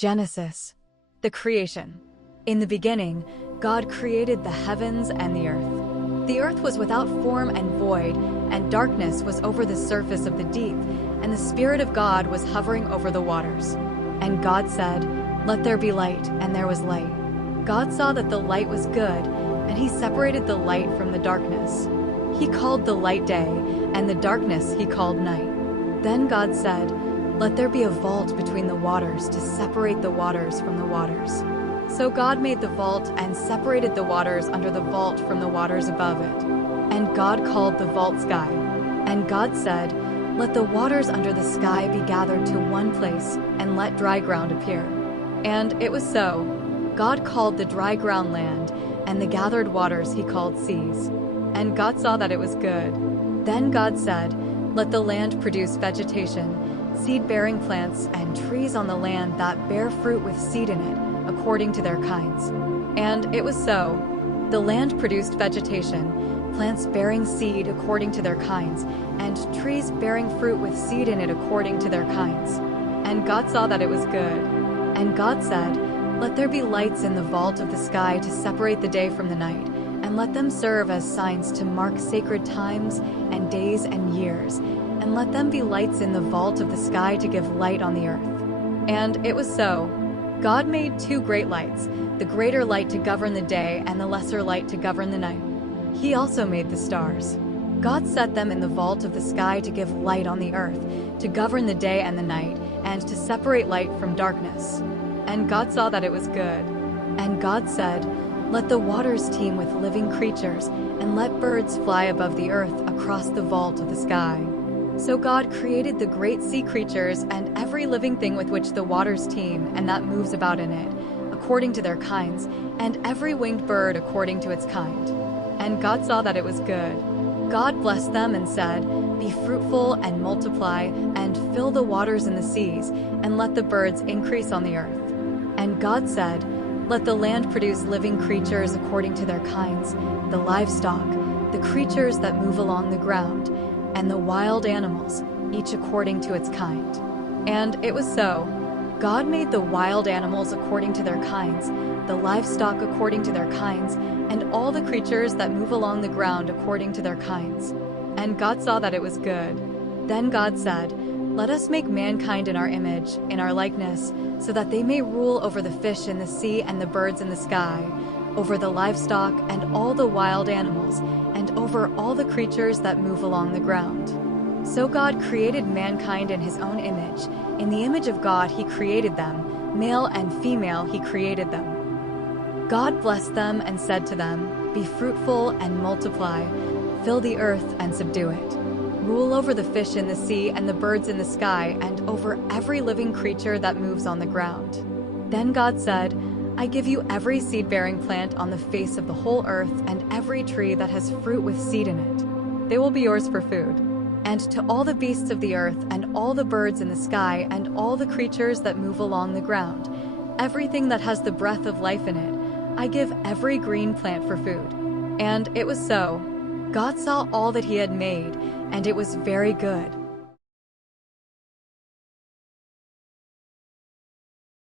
Genesis, the creation. In the beginning, God created the heavens and the earth. The earth was without form and void, and darkness was over the surface of the deep, and the Spirit of God was hovering over the waters. And God said, "Let there be light," and there was light. God saw that the light was good, and he separated the light from the darkness. He called the light day, and the darkness he called night. Then God said, "Let there be a vault between the waters to separate the waters from the waters." So God made the vault and separated the waters under the vault from the waters above it. And God called the vault sky. And God said, "Let the waters under the sky be gathered to one place, and let dry ground appear." And it was so. God called the dry ground land, and the gathered waters he called seas. And God saw that it was good. Then God said, "Let the land produce vegetation, seed-bearing plants, and trees on the land that bear fruit with seed in it, according to their kinds." And it was so. The land produced vegetation, plants bearing seed according to their kinds, and trees bearing fruit with seed in it according to their kinds. And God saw that it was good. And God said, "Let there be lights in the vault of the sky to separate the day from the night, and let them serve as signs to mark sacred times and days and years, and let them be lights in the vault of the sky to give light on the earth." And it was so. God made two great lights, the greater light to govern the day and the lesser light to govern the night. He also made the stars. God set them in the vault of the sky to give light on the earth, to govern the day and the night, and to separate light from darkness. And God saw that it was good. And God said, "Let the waters teem with living creatures, and let birds fly above the earth across the vault of the sky." So God created the great sea creatures and every living thing with which the waters teem and that moves about in it, according to their kinds, and every winged bird according to its kind. And God saw that it was good. God blessed them and said, "Be fruitful and multiply, and fill the waters in the seas, and let the birds increase on the earth." And God said, "Let the land produce living creatures according to their kinds, the livestock, the creatures that move along the ground, and the wild animals, each according to its kind." And it was so. God made the wild animals according to their kinds, the livestock according to their kinds, and all the creatures that move along the ground according to their kinds. And God saw that it was good. Then God said, "Let us make mankind in our image, in our likeness, so that they may rule over the fish in the sea and the birds in the sky, over the livestock and all the wild animals, and over all the creatures that move along the ground." So God created mankind in his own image. In the image of God he created them, male and female he created them. God blessed them and said to them, "Be fruitful and multiply, fill the earth and subdue it. Rule over the fish in the sea and the birds in the sky, and over every living creature that moves on the ground." Then God said, "I give you every seed-bearing plant on the face of the whole earth, and every tree that has fruit with seed in it. They will be yours for food. And to all the beasts of the earth, and all the birds in the sky, and all the creatures that move along the ground, everything that has the breath of life in it, I give every green plant for food." And it was so. God saw all that he had made, and it was very good.